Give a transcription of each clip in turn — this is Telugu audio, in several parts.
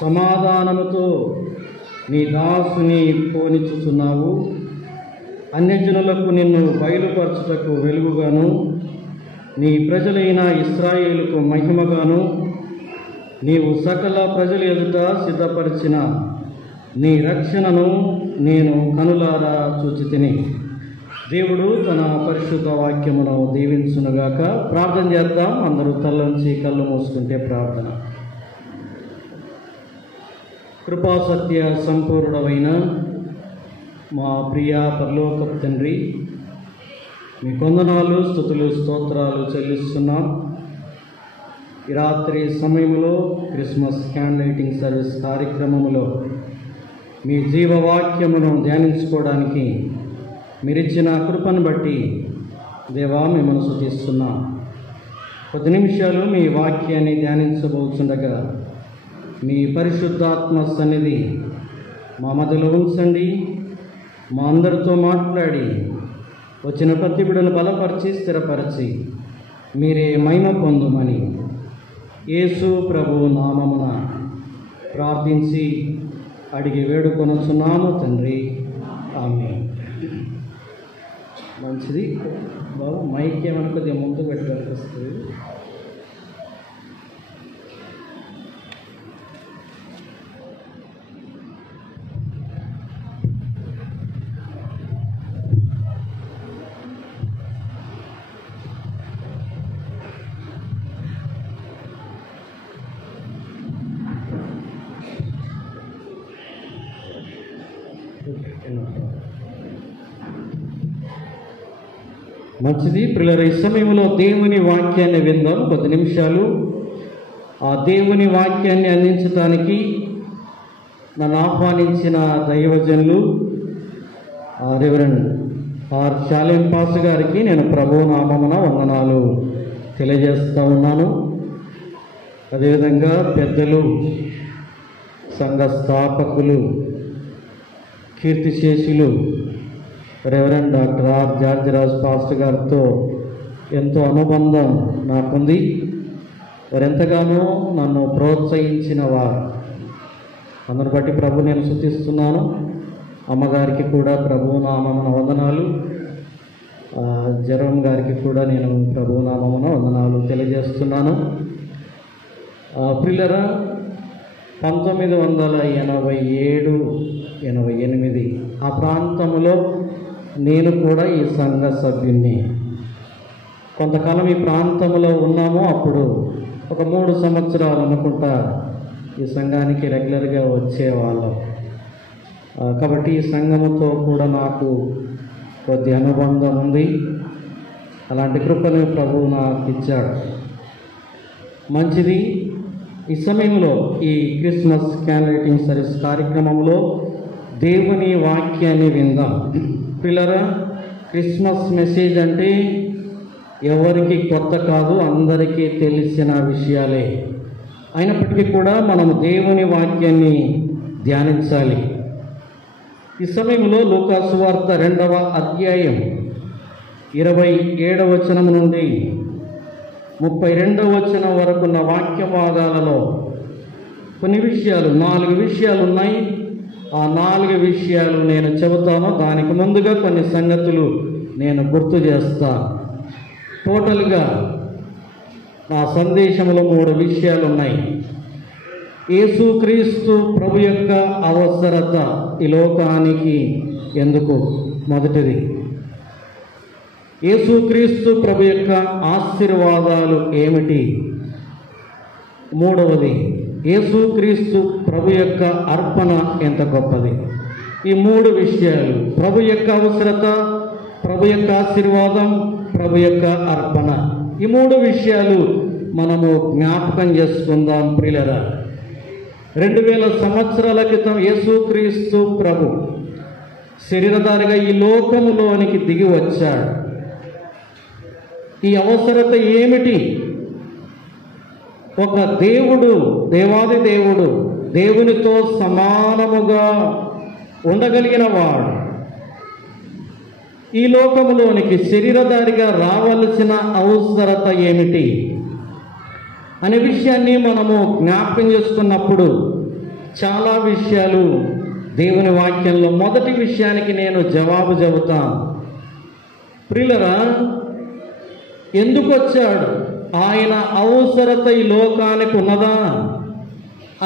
సమాధానముతో నీ దాసుని పోనిచ్చుచున్నావు. అన్యజనులకు నిన్ను బయలుపరచుటకు వెలుగుగాను, నీ ప్రజలైన ఇశ్రాయేలుకు మహిమగాను నీవు సకల ప్రజల ఎదుట సిద్ధపరిచిన నీ రక్షణను నేను కనులారా చూచితిని. దేవుడు తన పరిశుద్ధ వాక్యమును దీవించునుగాక. ప్రార్థన చేద్దాం. అందరూ తలొంచి కళ్ళు మూసుకుంటే ప్రార్థన. కృపాసత్య సంపూర్ణమైన మా ప్రియ పరలోకపు తండ్రి, మీ వందనాలు, స్తుతులు, స్తోత్రాలు చెల్లిస్తున్నాం. ఈ రాత్రి సమయంలో క్రిస్మస్ క్యాండిల్ లైటింగ్ సర్వీస్ కార్యక్రమంలో మీ జీవవాక్యమును ధ్యానించుకోవడానికి మీరిచ్చిన కృపను బట్టి దేవా మిమ్మల్ని స్తుతిస్తున్నాం. 10 నిమిషాలు మీ వాక్యాన్ని ధ్యానించబోతుండగా మీ పరిశుద్ధాత్మ సన్నిధి మా మధ్యలో ఉంచండి. మా అందరితో మాట్లాడి వచ్చిన ప్రతి బిడ్డను బలపరిచి స్థిరపరిచి మీరే మహిమ పొందుమని యేసు ప్రభు నామమున ప్రార్థించి అడిగి వేడుకొనుచున్నాము తండ్రి, ఆమేన్. మంచిది బాబు, మైక్ ఏమన్నా కొద్దిగా ముందు పెట్టాల్సి వస్తుంది. మంచిది పిల్లల, ఈ సమయంలో దేవుని వాక్యాన్ని విందాం. 10 నిమిషాలు ఆ దేవుని వాక్యాన్ని అందించడానికి నన్ను ఆహ్వానించిన దైవజనులు రెవరెండ్ ఆర్ శాలేం పాస్ గారికి నేను ప్రభు నామమున వందనాలు తెలియజేస్తూ ఉన్నాను. అదేవిధంగా పెద్దలు, సంఘ స్థాపకులు, కీర్తిశేషులు reverend doctor R George Raj pastor గారితో ఎంతో అనుబంధం నాకుంది. వారెంతగానో నన్ను ప్రోత్సహించిన వారు. అందరిని బట్టి ప్రభు నేను స్తుతిస్తున్నాను. అమ్మగారికి కూడా ప్రభు నామమున వందనాలు. జరం గారికి కూడా నేను ప్రభు నామమున వందనాలు తెలియజేస్తున్నాను. ప్రియులరా, 1987, 88 ఆ ప్రాంతంలో నేను కూడా ఈ సంఘ సభ్యుణ్ణి. కొంతకాలం ఈ ప్రాంతంలో ఉన్నాము. అప్పుడు ఒక 3 సంవత్సరాలు అనుకుంటా ఈ సంఘానికి రెగ్యులర్గా వచ్చేవాళ్ళం. కాబట్టి ఈ సంఘముతో కూడా నాకు కొద్ది అనుబంధం ఉంది. అలాంటి కృపను ప్రభువు నాకు ఇచ్చాడు. మంచిది. ఈ సమయంలో ఈ క్రిస్మస్ క్యాండిల్ లైటింగ్ సర్వీస్ కార్యక్రమంలో దేవుని వాక్యాన్ని విందాం. పిల్లరా, క్రిస్మస్ మెసేజ్ అంటే ఎవరికి కొత్త కాదు, అందరికీ తెలిసిన విషయాలే. అయినప్పటికీ కూడా మనము దేవుని వాక్యాన్ని ధ్యానించాలి. ఈ సమయంలో లూకా సువార్త 2వ అధ్యాయం 27వ వచనం నుండి 32వ వచనం వరకున్న వాక్య భాగాలలో కొన్ని విషయాలు, 4 విషయాలు ఉన్నాయి. ఆ 4 విషయాలు నేను చెబుతాను. దానికి ముందుగా కొన్ని సంగతులు నేను గుర్తు చేస్తాను. టోటల్గా నా సందేశంలో 3 విషయాలు ఉన్నాయి. యేసుక్రీస్తు ప్రభు యొక్క అవసరత ఈ లోకానికి ఎందుకు? మొదటిది, యేసుక్రీస్తు ప్రభు యొక్క ఆశీర్వాదాలు ఏమిటి? మూడవది, యేసుక్రీస్తు ప్రభు యొక్క అర్పణ ఎంత గొప్పది. ఈ 3 విషయాలు, ప్రభు యొక్క అవసరత, ప్రభు యొక్క ఆశీర్వాదం, ప్రభు యొక్క అర్పణ, ఈ 3 విషయాలు మనము జ్ఞాపకం చేసుకుందాం. ప్రియులరా, 2000 సంవత్సరాల క్రితం యేసుక్రీస్తు ప్రభు శరీరధారిగా ఈ లోకములోనికి దిగి వచ్చాడు. ఈ అవసరత ఏమిటి? ఒక దేవుడు, దేవాది దేవుడు, దేవునితో సమానముగా ఉండగలిగిన వాడు ఈ లోకములోనికి శరీరధారిగా రావలసిన అవసరత ఏమిటి అనే విషయాన్ని మనము జ్ఞాపకం చేసుకున్నప్పుడు చాలా విషయాలు దేవుని వాక్యంలో. మొదటి విషయానికి నేను జవాబు చెబుతాను. ప్రియులరా, ఎందుకు వచ్చాడు, ఆయన అవసరత ఈ లోకానికి ఉన్నదా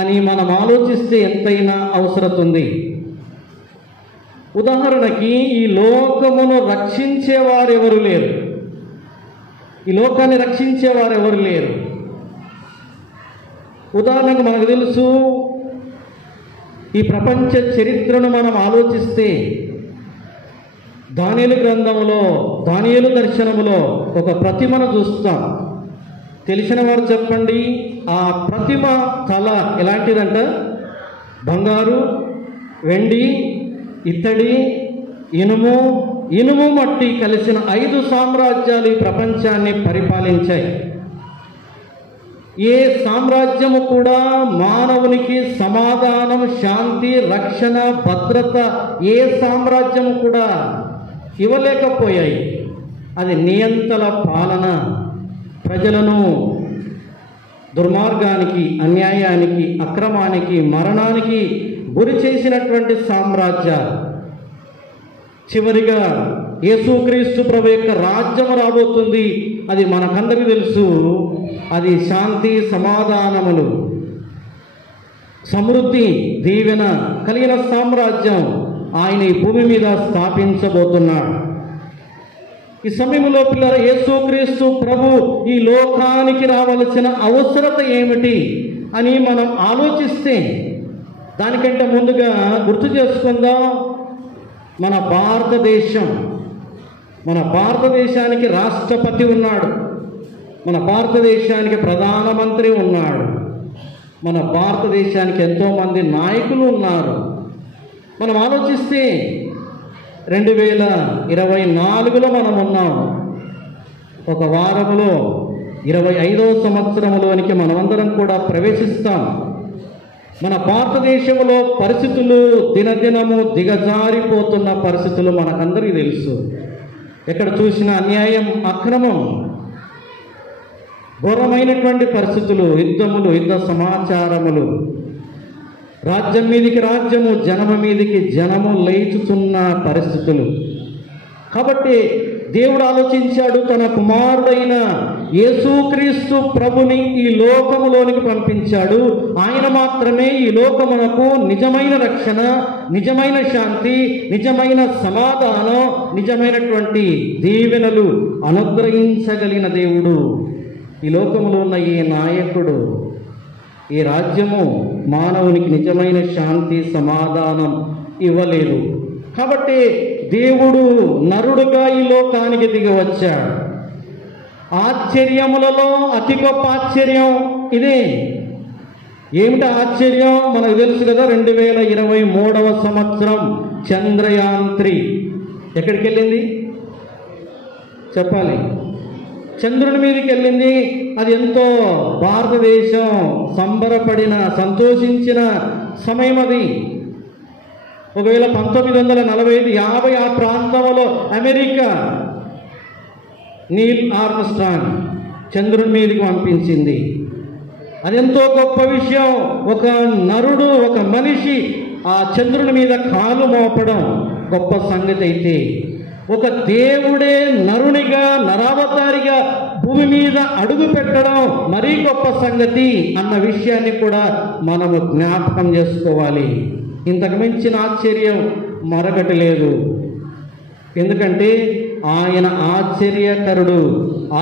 అని మనం ఆలోచిస్తే ఎంతైనా అవసరత ఉంది. ఉదాహరణకి, ఈ లోకమును రక్షించేవారు ఎవరు లేరు. ఈ లోకాన్ని రక్షించేవారు ఎవరు లేరు. ఉదాహరణకు మనకు తెలుసు, ఈ ప్రపంచ చరిత్రను మనం ఆలోచిస్తే దానియేలు గ్రంథములో, దానియేలు దర్శనములో ఒక ప్రతిమను చూస్తాం. తెలిసిన వారు చెప్పండి. ఆ ప్రతిమ తల ఎలాంటిదంట? బంగారు, వెండి, ఇత్తడి, ఇనుము మట్టి కలిసిన 5 సామ్రాజ్యాలు ఈ ప్రపంచాన్ని పరిపాలించాయి. ఏ సామ్రాజ్యము కూడా మానవునికి సమాధానం, శాంతి, రక్షణ, భద్రత ఏ సామ్రాజ్యము కూడా ఇవ్వలేకపోయాయి. అది నియంతల పాలన, ప్రజలను దుర్మార్గానికి, అన్యాయానికి, అక్రమానికి, మరణానికి గురి చేసినటువంటి సామ్రాజ్యాలు. చివరిగా యేసుక్రీస్తు ప్రభు యొక్క రాజ్యం రాబోతుంది. అది మనకందరికీ తెలుసు. అది శాంతి, సమాధానములు, సమృద్ధి, దీవెన కలిగిన సామ్రాజ్యం ఆయన ఈ భూమి మీద స్థాపించబోతున్నాడు. ఈ సమయంలో పిల్లలు, యేసుక్రీస్తు ప్రభు ఈ లోకానికి రావలసిన అవసరత ఏమిటి అని మనం ఆలోచిస్తే, దానికంటే ముందుగా గుర్తు చేసుకుందాం, మన భారతదేశానికి రాష్ట్రపతి ఉన్నాడు, మన భారతదేశానికి ప్రధానమంత్రి ఉన్నాడు, మన భారతదేశానికి ఎంతోమంది నాయకులు ఉన్నారు. మనం ఆలోచిస్తే 2024లో మనం ఉన్నాం. ఒక వారములో 25వ సంవత్సరంలోనికి మనమందరం కూడా ప్రవేశిస్తాం. మన భారతదేశంలో పరిస్థితులు దినదినము దిగజారిపోతున్న పరిస్థితులు మనకందరికీ తెలుసు. ఎక్కడ చూసిన అన్యాయం, అక్రమం, ఘోరమైనటువంటి పరిస్థితులు, యుద్ధములు, యుద్ధ సమాచారములు, రాజ్యం మీదికి రాజ్యము, జనము మీదికి జనము లేచుతున్న పరిస్థితులు. కాబట్టి దేవుడు ఆలోచించాడు, తన కుమారుడైన యేసుక్రీస్తు ప్రభుని ఈ లోకములోనికి పంపించాడు. ఆయన మాత్రమే ఈ లోకమునకు నిజమైన రక్షణ, నిజమైన శాంతి, నిజమైన సమాధానం, నిజమైనటువంటి దీవెనలు అనుగ్రహించగలిగిన దేవుడు. ఈ లోకములో ఉన్న ఏ నాయకుడు, ఈ రాజ్యము మానవునికి నిజమైన శాంతి, సమాధానం ఇవ్వలేదు. కాబట్టి దేవుడు నరుడుగా ఈ లోకానికి దిగి వచ్చాడు. ఆశ్చర్యములలో అతి గొప్ప ఆశ్చర్యం ఇదే. ఏమిటి ఆశ్చర్యం? మనకు తెలుసు కదా, 2023వ సంవత్సరం చంద్రయాన్ 3 ఎక్కడికి వెళ్ళింది చెప్పాలి? చంద్రుని మీదకి వెళ్ళింది. అది ఎంతో భారతదేశం సంబరపడిన, సంతోషించిన సమయం అది. ఒకవేళ 1945, 50 ఆ ప్రాంతంలో అమెరికా నీల్ ఆర్మ్స్ట్రాంగ్ చంద్రుని మీదకి పంపించింది. అదెంతో గొప్ప విషయం. ఒక నరుడు, ఒక మనిషి ఆ చంద్రుని మీద కాలు మోపడం గొప్ప సంగతి అయితే, ఒక దేవుడే నరునిగా, నరావతారిగా భూమి మీద అడుగు పెట్టడం మరీ గొప్ప సంగతి అన్న విషయాన్ని కూడా మనము జ్ఞాపకం చేసుకోవాలి. ఇంతకు మించిన ఆశ్చర్యం మరొకటి లేదు. ఎందుకంటే ఆయన ఆశ్చర్యకరుడు,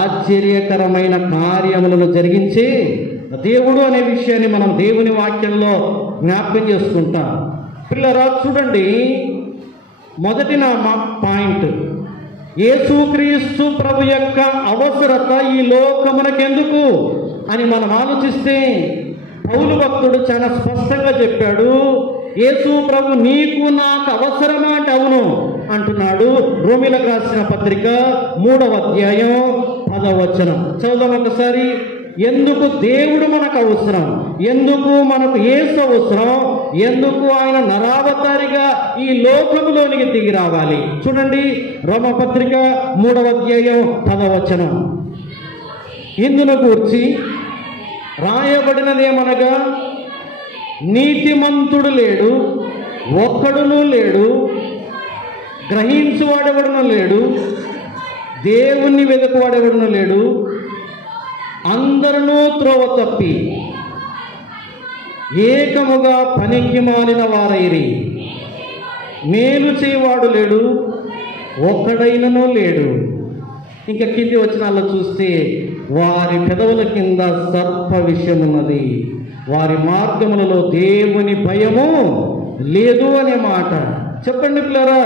ఆశ్చర్యకరమైన కార్యములను జరిగించే దేవుడు అనే విషయాన్ని మనం దేవుని వాక్యంలో జ్ఞాపకం చేసుకుంటాం. పిల్లరా, చూడండి, మొదటి నా పాయింట్, యేసుక్రీస్తు ప్రభు యొక్క అవసరత ఈ లోకమునకెందుకు అని మనం ఆలోచిస్తే, పౌలు భక్తుడు చాలా స్పష్టంగా చెప్పాడు. యేసు ప్రభు నీకు నాకు అవసరమా అంటే అవును అంటున్నాడు. రోమీలకు రాసిన పత్రిక 3వ అధ్యాయం 10వ వచనం చదువుదాం ఒకసారి. ఎందుకు దేవుడు మనకు అవసరం, ఎందుకు మనకు యేసు అవసరం, ఎందుకు ఆయన నరావతారిగా ఈ లోకములోనికి దిగి రావాలి? చూడండి, రోమపత్రిక 3వ అధ్యాయం 10వ వచనం. ఇందును గూర్చి రాయబడినదేమనగా, నీతిమంతుడు లేడు, ఒక్కడునూ లేడు, గ్రహించువాడెవడునూ లేడు, దేవుణ్ణి వెతుకువాడెవడునూ లేడు, అందరూ త్రోవ తప్పి ఏకముగా పనికి మాలిన వారైరి, మేలు చేయవాడు లేడు, ఒక్కడైనను లేడు. ఇంకా కింది వచనాల్లో చూస్తే వారి పెదవుల కింద సర్ప విషయం ఉన్నది, వారి మార్గములలో దేవుని భయము లేదు అనే మాట. చెప్పండి పిల్లరా,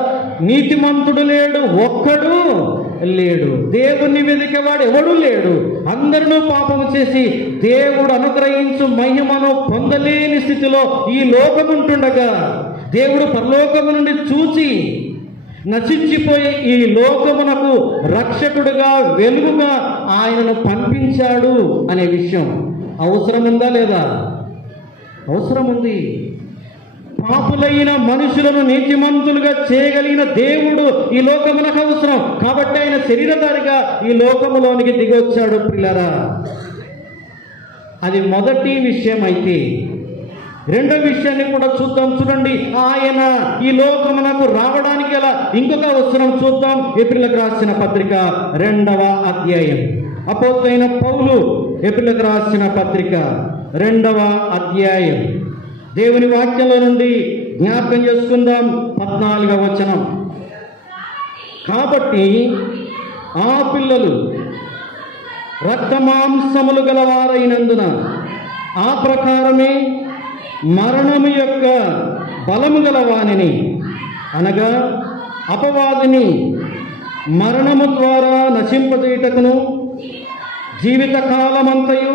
నీతిమంతుడు లేడు, ఒక్కడు లేడు, దేవుణ్ణి వెతికేవాడు ఎవడు లేడు, అందరూ పాపము చేసి దేవుడు అనుగ్రహించు మహిమను పొందలేని స్థితిలో ఈ లోకముంటుండగా దేవుడు పరలోకము నుండి చూచి నశించిపోయే ఈ లోకమునకు రక్షకుడుగా, వెలుగుగా ఆయనను పంపించాడు అనే విషయం అవసరం ఉందా లేదా? అవసరం ఉంది. పాపులైన మనుషులను నీతిమంతులుగా చేయగలిగిన దేవుడు ఈ లోకమునకు అవసరం. కాబట్టి ఆయన శరీరధారిగా ఈ లోకములోనికి దిగొచ్చాడు ప్రియులారా. అది మొదటి విషయం. అయితే రెండో విషయాన్ని కూడా చూద్దాం. చూడండి, ఆయన ఈ లోకమునకు రావడానికి గల ఇంకొక అవసరం చూద్దాం. ఎబ్రీయులకు రాసిన పత్రిక 2వ అధ్యాయం. అపోస్తలుడైన పౌలు ఎబ్రీయులకు రాసిన పత్రిక 2వ అధ్యాయం దేవుని వాక్యంలో నుండి జ్ఞాపకం చేసుకుందాం. 14వ వచనం. కాబట్టి ఆ పిల్లలు రక్తమాంసములు గలవారైనందున ఆ ప్రకారమే మరణము యొక్క బలము గలవానిని, అనగా అపవాదిని మరణము ద్వారా నశింపజేయుటకును, జీవితకాలమంతయు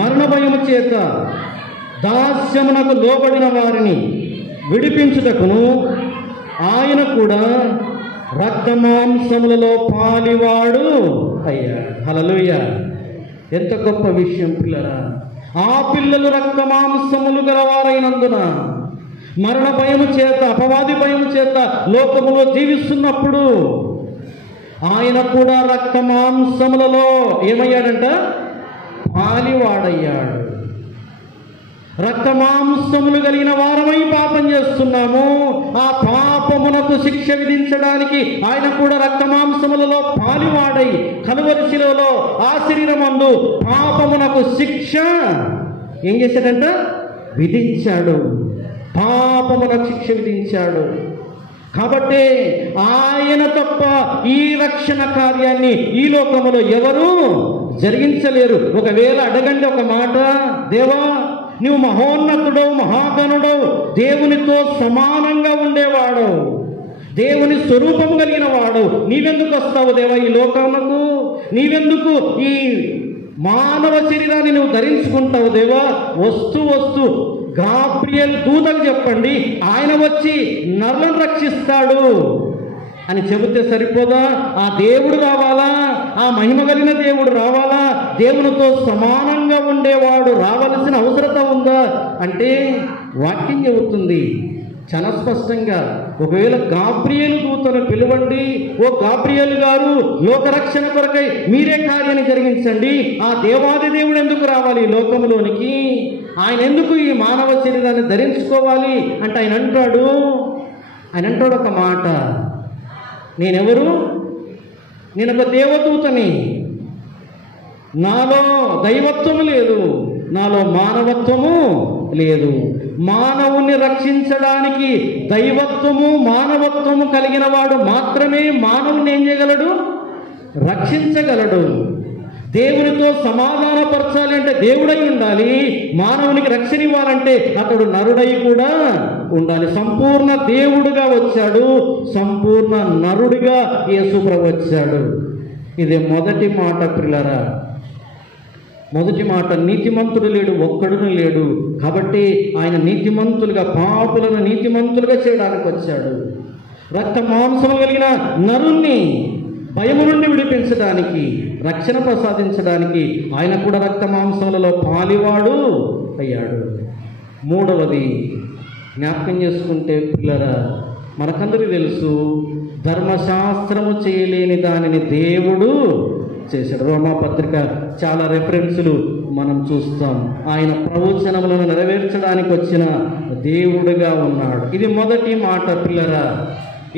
మరణ భయము చేత దాస్యమునకు లోబడిన వారిని విడిపించుటకును ఆయన కూడా రక్తమాంసములలో పాలివాడు అయ్యాడు. హల్లెలూయా! ఎంత గొప్ప విషయం పిల్లరా. ఆ పిల్లలు రక్తమాంసములు గలవారైనందున మరణ భయము చేత, అపవాది భయము చేత లోకములో జీవిస్తున్నప్పుడు ఆయన కూడా రక్తమాంసములలో ఏమయ్యాడంట? పాలివాడయ్యాడు. రక్తమాంసములు కలిగిన వారమై పాపం చేస్తున్నాము. ఆ పాపమునకు శిక్ష విధించడానికి ఆయన కూడా రక్తమాంసములలో పాలివాడై కలువరి శిలువలో ఆ శరీరమందు పాపమునకు శిక్ష ఏం చేశాడంట? విధించాడు. పాపమునకు శిక్ష విధించాడు. కాబట్టి ఆయన తప్ప ఈ రక్షణ కార్యాన్ని ఈ లోకములో ఎవరు జరిగించలేరు. ఒకవేళ అడగండి ఒక మాట, దేవా నువ్వు మహోన్నతుడవు, మహాగణుడవు, దేవునితో సమానంగా ఉండేవాడు, దేవుని స్వరూపం కలిగిన వాడు, నీవెందుకు వస్తావు దేవా ఈ లోకమునకు? నీవెందుకు ఈ మానవ శరీరాన్ని నువ్వు ధరించుకుంటావు దేవా? వస్తూ గాబ్రియల్ దూతకు చెప్పండి, ఆయన వచ్చి నరులను రక్షిస్తాడు అని చెబితే సరిపోదా? ఆ దేవుడు రావాలా? ఆ మహిమ కలిగిన దేవుడు రావాలా? దేవునితో సమానంగా ఉండేవాడు రావాల్సిన అవసరత ఉందా అంటే వాక్యం చెబుతుంది చాలా స్పష్టంగా. ఒకవేళ గాబ్రియలు దూతను పిలవండి, ఓ గాబ్రియలు గారు లోకరక్షణ కొరకై మీరే కార్యాన్ని జరిగించండి. ఆ దేవాది దేవుడు ఎందుకు రావాలి ఈ లోకంలోనికి? ఆయన ఎందుకు ఈ మానవ శరీరాన్ని ధరించుకోవాలి అంటే ఆయన అంటాడు ఒక మాట, నేనెవరు? నేనొక దేవదూతని, నాలో దైవత్వము లేదు, నాలో మానవత్వము లేదు. మానవుని రక్షించడానికి దైవత్వము మానవత్వము కలిగిన వాడు మాత్రమే మానవుని ఏం చేయగలడు? రక్షించగలడు. దేవునితో సమాధానపరచాలి అంటే దేవుడై ఉండాలి. మానవునికి రక్షణ ఇవ్వాలంటే అతడు నరుడై కూడా ఉండాలి. సంపూర్ణ దేవుడుగా వచ్చాడు, సంపూర్ణ నరుడిగా యేసుప్రభు వచ్చాడు. ఇది మొదటి మాట ప్రియులారా. మొదటి మాట, నీతిమంతుడు లేడు, ఒక్కడును లేడు. కాబట్టి ఆయన నీతిమంతులుగా, పాపులను నీతిమంతులుగా చేయడానికి వచ్చాడు. రక్త మాంసము కలిగిన నరుణ్ణి భయము నుండి విడిపించడానికి, రక్షణ ప్రసాదించడానికి ఆయన కూడా రక్త మాంసములలో పాలివాడు అయ్యాడు. మూడవది జ్ఞాపకం చేసుకుంటే పిల్లరా, మనకందరికీ తెలుసు ధర్మశాస్త్రము చేయలేని దానిని దేవుడు చేశాడు. రోమా పత్రిక చాలా రెఫరెన్సులు మనం చూస్తాం. ఆయన ప్రవచనములను నెరవేర్చడానికి వచ్చిన దేవుడుగా ఉన్నాడు. ఇది మొదటి మాట పిల్లరా.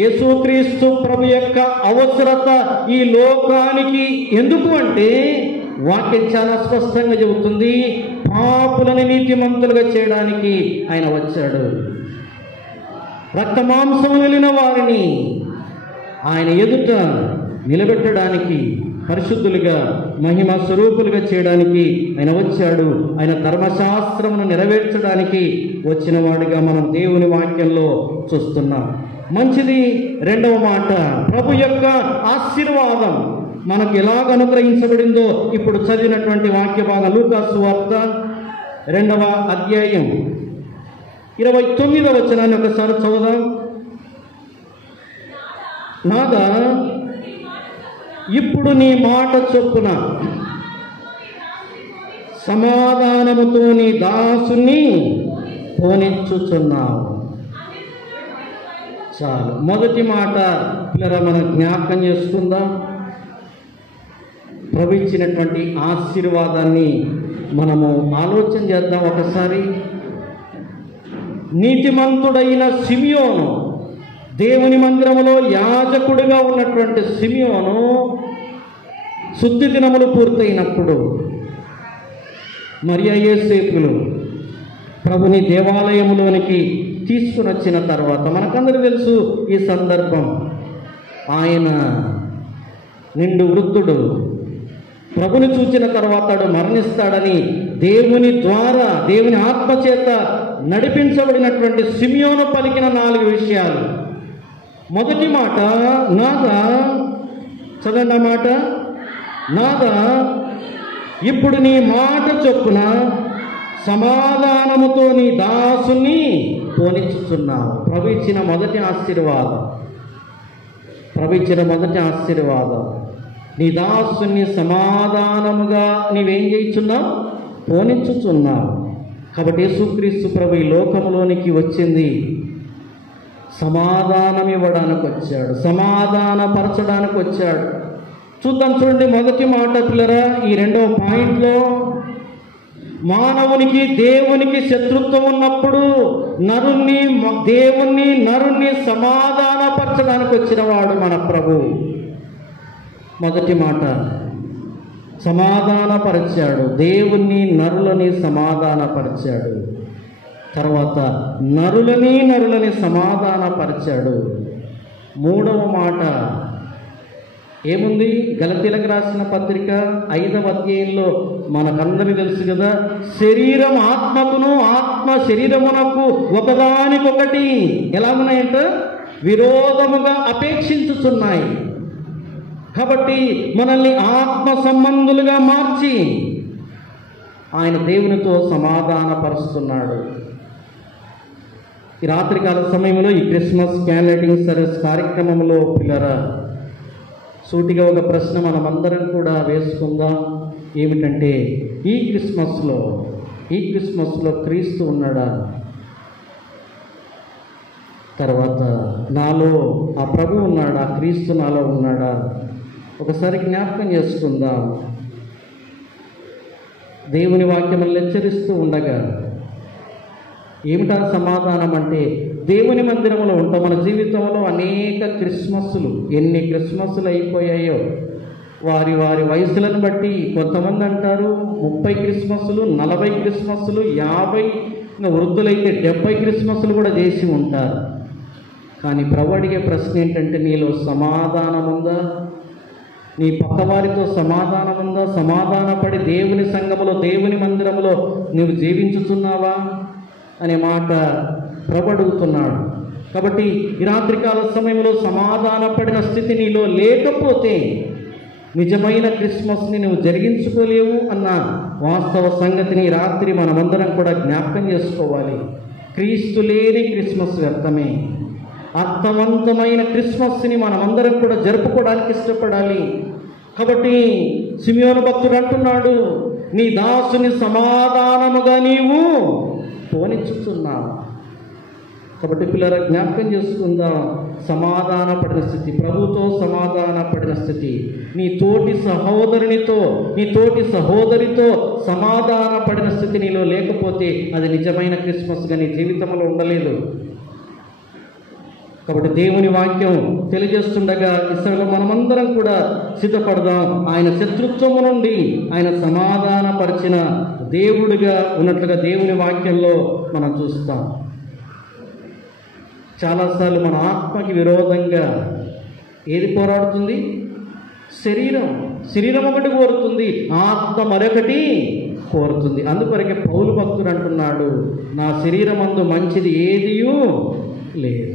యేసుక్రీస్తు ప్రభు యొక్క అవసరత ఈ లోకానికి ఎందుకు అంటే వాక్యం చాలా స్పష్టంగా చెబుతుంది, పాపులని నీతిమంతులుగా చేయడానికి ఆయన వచ్చాడు. రక్తమాంసము వెళ్ళిన వారిని ఆయన ఎదుట నిలబెట్టడానికి, పరిశుద్ధులుగా మహిమ స్వరూపులుగా చేయడానికి ఆయన వచ్చాడు. ఆయన ధర్మశాస్త్రమును నెరవేర్చడానికి వచ్చిన వాడిగా మనం దేవుని వాక్యంలో చూస్తున్నాం. మంచిది. రెండవ మాట, ప్రభు యొక్క ఆశీర్వాదం మనకు ఎలాగ అనుగ్రహించబడిందో ఇప్పుడు చదివినటువంటి వాక్య భాగం లూకా సువార్త 2వ అధ్యాయం 29వ వచనాన్ని ఒకసారి చదువుదాం. నాదా, ఇప్పుడు నీ మాట చొప్పున సమాధానముతో నీ దాసుని పోనిచ్చుచున్నావు. చాలు. మొదటి మాట పిల్లరా మనం జ్ఞాపకం చేసుకుందాం. ప్రభు ఇచ్చినటువంటి ఆశీర్వాదాన్ని మనము ఆలోచన చేద్దాం ఒకసారి. నీతిమంతుడైన సిమియోను, దేవుని మందిరములో యాజకుడిగా ఉన్నటువంటి సిమియోను శుద్ధి దినములు పూర్తయినప్పుడు మరియ యోసేపులు ప్రభుని దేవాలయములోనికి తీసుకుని వచ్చిన తర్వాత మనకందరూ తెలుసు ఈ సందర్భం. ఆయన నిండు వృద్ధుడు, ప్రభుని చూచిన తర్వాత మరణిస్తాడని దేవుని ద్వారా, దేవుని ఆత్మచేత నడిపించబడినటువంటి సిమియోను పలికిన 4 విషయాలు. మొదటి మాట, నాదా, చదవండి మాట, నాదా, ఇప్పుడు నీ మాట చొప్పున సమాధానముతో నీ దాసుని పోనిచ్చుచున్నావు. ప్రభు ఇచ్చిన మొదటి ఆశీర్వాదం, ప్రభు ఇచ్చిన మొదటి ఆశీర్వాదం, నీ దాసుని సమాధానముగా నీవేం చేయుచున్నావు? పోనిచ్చుచున్నావు. కాబట్టి యేసుక్రీస్తు ప్రభు ఈ లోకంలోనికి వచ్చింది సమాధానం ఇవ్వడానికి వచ్చాడు, సమాధానపరచడానికి వచ్చాడు. చూద్దాం, చూడండి. మొదటి మాట పిల్లరా, ఈ 2వ పాయింట్లో మానవునికి దేవునికి శత్రుత్వం ఉన్నప్పుడు నరుణ్ణి సమాధానపరచడానికి వచ్చిన వాడు మన ప్రభు. మొదటి మాట సమాధానపరిచాడు, దేవుణ్ణి నరులని సమాధానపరిచాడు. తర్వాత నరులని సమాధానపరిచాడు. 3వ మాట ఏముంది? గలతీలకు రాసిన పత్రిక 5వ అధ్యాయంలో మనకందరికీ తెలుసు కదా, శరీరం ఆత్మకును ఆత్మ శరీరమునకు ఒకదానికొకటి ఎలా ఉన్నాయంట? విరోధముగా అపేక్షించుతున్నాయి. కాబట్టి మనల్ని ఆత్మ సంబంధులుగా మార్చి ఆయన దేవునితో సమాధానపరుస్తున్నాడు. ఈ రాత్రికాల సమయంలో ఈ క్రిస్మస్ క్యాండిల్ సర్వీస్ కార్యక్రమంలో పిల్లరా, సూటిగా ఒక ప్రశ్న మనమందరం కూడా వేసుకుందాం. ఏమిటంటే, ఈ క్రిస్మస్లో క్రీస్తు ఉన్నాడా? తర్వాత నాలో ఆ ప్రభు ఉన్నాడా? క్రీస్తు నాలో ఉన్నాడా? ఒకసారి జ్ఞాపకం చేసుకుందాం. దేవుని వాక్యములను హెచ్చరిస్తూ ఉండగా ఏమిటా సమాధానం అంటే, దేవుని మందిరంలో ఉంటాం. మన జీవితంలో అనేక క్రిస్మస్సులు, ఎన్ని క్రిస్మస్సులు అయిపోయాయో వారి వయసులను బట్టి. కొంతమంది అంటారు 30 క్రిస్మస్సులు, 40 క్రిస్మస్సులు, 50, వృద్ధులైతే 70 క్రిస్మస్సులు కూడా చేసి ఉంటారు. కానీ ప్రభు అడిగే ప్రశ్న ఏంటంటే, నీలో సమాధానం ఉందా? నీ పక్కవారితో సమాధానం ఉందా? సమాధానపడి దేవుని సంఘములో, దేవుని మందిరములో నువ్వు జీవించుతున్నావా అనే మాట ప్రభు అడుగుతున్నాడు. కాబట్టి ఈ రాత్రికాల సమయంలో సమాధానపడిన స్థితి నీలో లేకపోతే నిజమైన క్రిస్మస్ని నువ్వు జరిగించుకోలేవు అన్న వాస్తవ సంగతిని రాత్రి మనమందరం కూడా జ్ఞాపకం చేసుకోవాలి. క్రీస్తు లేని క్రిస్మస్ వ్యర్థమే. అర్థవంతమైన క్రిస్మస్ని మనమందరం కూడా జరుపుకోవడానికి ఇష్టపడాలి. కాబట్టి సిమియోను భక్తుడు అంటున్నాడు, నీ దాసుని సమాధానముగా నీవు పోనిచ్చుతున్నావు. కాబట్టి పిల్లల జ్ఞాపకం చేసుకుందాం, సమాధాన పడిన స్థితి, ప్రభుతో సమాధాన పడిన స్థితి, నీ తోటి సహోదరితో సమాధాన పడిన స్థితి నీలో లేకపోతే అది నిజమైన క్రిస్మస్గా నీ జీవితంలో ఉండలేదు. కాబట్టి దేవుని వాక్యం తెలియజేస్తుండగా ఈ సమయంలో మనమందరం కూడా సిద్ధపడదాం. ఆయన శత్రుత్వము నుండి ఆయన సమాధానపరిచిన దేవుడిగా ఉన్నట్లుగా దేవుని వాక్యంలో మనం చూస్తాం. చాలాసార్లు మన ఆత్మకి విరోధంగా ఏది పోరాడుతుంది? శరీరం ఒకటి కోరుతుంది, ఆత్మ మరొకటి కోరుతుంది. అందుకొరకే పౌలు భక్తుడు అంటున్నాడు, నా శరీరమందు మంచిది ఏదియూ లేదు.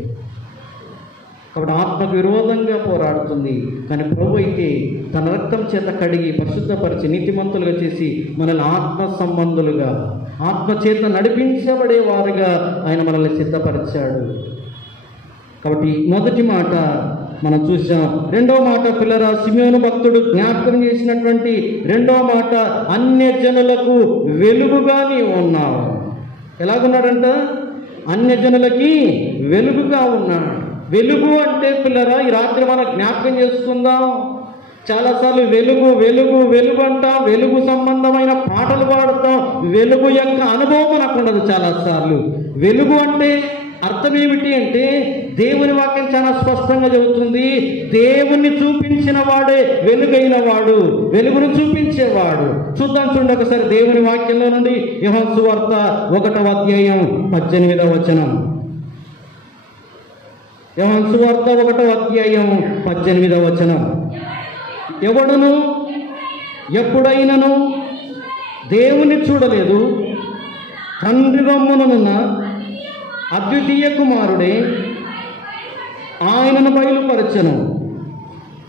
కాబట్టి ఆత్మకు విరోధంగా పోరాడుతుంది. కానీ ప్రభు అయితే తన రక్తం చేత కడిగి పరిశుద్ధపరిచి నీతిమంతులుగా చేసి మనల్ని ఆత్మ సంబంధులుగా, ఆత్మ చేత నడిపించబడేవారుగా ఆయన మనల్ని సిద్ధపరిచాడు. కాబట్టి మొదటి మాట మనం చూసాం. రెండవ మాట పిల్లరా, సిమెయోను భక్తుడు జ్ఞాపకం చేసినటువంటి రెండవ మాట, అన్యజనులకు వెలుగుగా నీవు ఉన్నావు. ఎలాగున్నాడంట? అన్యజనులకి వెలుగుగా ఉన్నాడు. వెలుగు అంటే పిల్లరా, ఈ రాత్రి మనం జ్ఞాపకం చేసుకుందాం. చాలాసార్లు వెలుగు అంటాం, వెలుగు సంబంధమైన పాటలు పాడుతాం, వెలుగు యొక్క అనుభవం మనకు ఉండదు. చాలాసార్లు వెలుగు అంటే అర్థం ఏమిటి అంటే, దేవుని వాక్యం చాలా స్పష్టంగా చెబుతుంది, దేవుణ్ణి చూపించిన వాడే వెలుగైన వాడు, వెలుగును చూపించేవాడు. చూడండి ఒకసారి దేవుని వాక్యంలో నుండి యోహాను సువార్త 1వ అధ్యాయం 18వ వచనం. యోహాను సువార్త 1వ అధ్యాయం 18వ వచనం. ఎవడును ఎప్పుడైనను దేవుని చూడలేదు, తండ్రి రొమ్మునున్న అద్వితీయ కుమారుడే ఆయనను బయలుపరచను.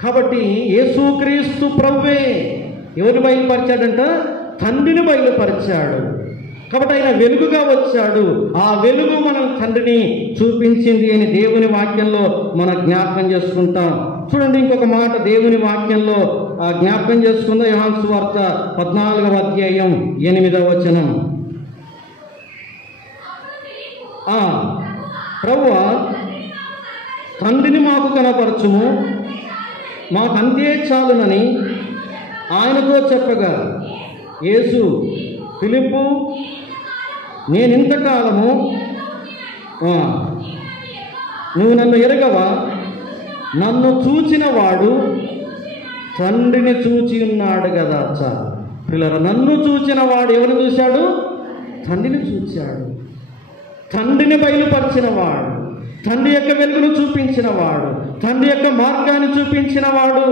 కాబట్టి యేసుక్రీస్తు ప్రభువే ఎవరు బయలుపరిచాడంట? తండ్రిని బయలుపరిచాడు. కాబట్టి ఆయన వెలుగుగా వచ్చాడు. ఆ వెలుగు మనం తండ్రిని చూపించింది అని దేవుని వాక్యంలో మనం జ్ఞాపకం చేసుకుంటాం. చూడండి ఇంకొక మాట దేవుని వాక్యంలో జ్ఞాపకం చేసుకుందాం. యోహాను సువార్త 14వ అధ్యాయం 8వ వచనం. ప్రభువా, తండ్రిని మాకు కనపరచుము, మాకు అంతే చాలునని ఆయనతో చెప్పగా, యేసు, ఫిలిప్పు, నేనింతకాలము నువ్వు నన్ను ఎరగవా? నన్ను చూచిన వాడు తండ్రిని చూచి ఉన్నాడు కదా. పిల్లల, నన్ను చూచిన వాడు ఎవరిని చూశాడు? తండ్రిని చూశాడు. తండ్రిని బయలుపరిచిన వాడు, తండ్రి యొక్క వెలుగును చూపించిన వాడు, తండ్రి యొక్క మార్గాన్ని చూపించిన వాడు.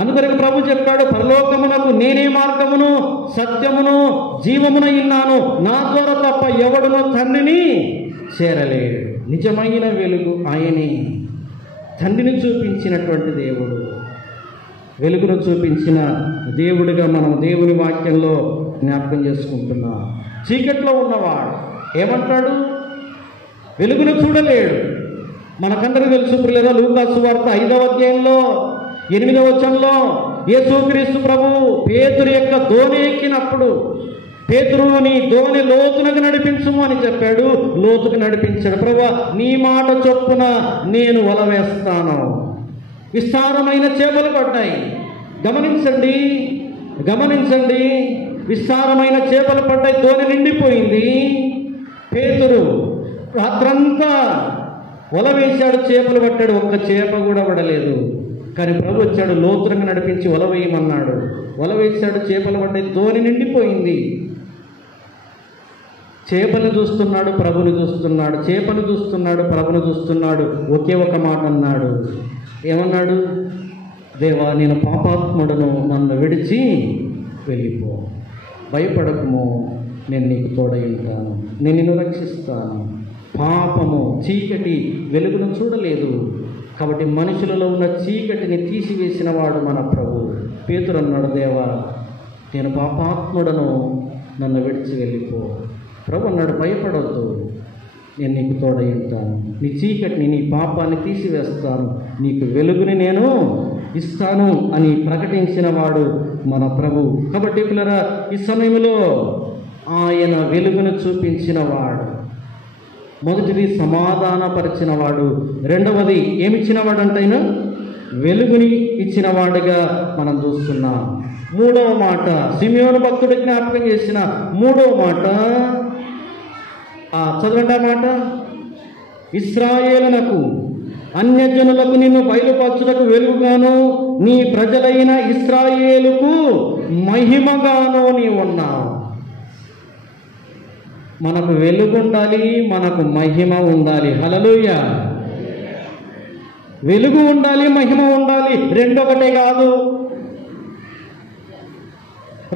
అందుకొరకు ప్రభు చెప్పాడు, పరలోకమునకు నేనే మార్గమును సత్యమును జీవమును ఇన్నాను, నా ద్వారా తప్ప ఎవడునో తండ్రిని చేరలేడు. నిజమైన వెలుగు ఆయనే. తండ్రిని చూపించినటువంటి దేవుడు, వెలుగును చూపించిన దేవుడిగా మనం దేవుని వాక్యంలో జ్ఞాపకం చేసుకుంటున్నాం. చీకట్లో ఉన్నవాడు ఏమంటాడు? వెలుగును చూడలేడు. మనకందరికీ తెలుసు పిల్లల, లూకా సువార్త 5వ అధ్యాయంలో 8వ వచనంలో యేసుక్రీస్తు ప్రభు పేతురు యొక్క దోణి ఎక్కినప్పుడు, పేతురు నీ దోణి లోతునకు నడిపించుము అని చెప్పాడు. లోతుకు నడిపించాడు. ప్రభువా, నీ మాట చొప్పున నేను వల వేస్తాను. విస్తారమైన చేపలు పడ్డాయి. గమనించండి, విస్తారమైన చేపలు పడ్డాయి, దోణి నిండిపోయింది. పేతురు రాత్రంతా వల వేశాడు, చేపలు పట్టాడు, ఒక్క చేప కూడా పడలేదు. కానీ ప్రభు వచ్చాడు, లోతులకు నడిపించి వల వేయమన్నాడు. వల వేశాడు, చేపలు పడ్డాయి, దోణి నిండిపోయింది. చేపలు చూస్తున్నాడు, ప్రభుని చూస్తున్నాడు, చేపలు చూస్తున్నాడు, ప్రభుని చూస్తున్నాడు. ఒకే ఒక మాట అన్నాడు. ఏమన్నాడు? దేవా, నేను పాపాత్ముడను, నన్ను విడిచి వెళ్ళిపో, భయపడకము, నేను నీకు తోడై ఉంటాను, నేను నిన్ను రక్షిస్తాను. పాపము, చీకటి వెలుగును చూడలేదు. కాబట్టి మనుషులలో ఉన్న చీకటిని తీసివేసిన వాడు మన ప్రభు. పేతురు అన్నాడు, దేవా, నేను పాపాత్ముడను, నన్ను విడిచి వెళ్ళిపో. ప్రభు అన్నాడు, భయపడవద్దు, నేను నీకు తోడై ఉంటాను, నీ చీకటిని, నీ పాపాన్ని తీసివేస్తాను, నీకు వెలుగుని నేను ఇస్తాను అని ప్రకటించిన వాడు మన ప్రభు. కాబట్టి పిల్లరా, ఈ సమయంలో ఆయన వెలుగును చూపించిన వాడు. మొదటిది సమాధానపరిచిన వాడు, రెండవది ఏమిచ్చిన వాడంటైనా వెలుగుని ఇచ్చిన వాడుగా మనం చూస్తున్నాం. మూడవ మాట సిమియోను భక్తుడు జ్ఞాపకం చేసిన మూడవ మాట, చదవండి ఆ మాట. ఇశ్రాయేలునకు అన్యజనులకు నిన్ను బయలుపరచుటకు వెలుగుగాను, నీ ప్రజలైన ఇశ్రాయేలుకు మహిమగాను నీవు ఉన్నావు. మనకు వెలుగుండాలి, మనకు మహిమ ఉండాలి. హల్లెలూయా. వెలుగు ఉండాలి, మహిమ ఉండాలి, రెండొకటే కాదు.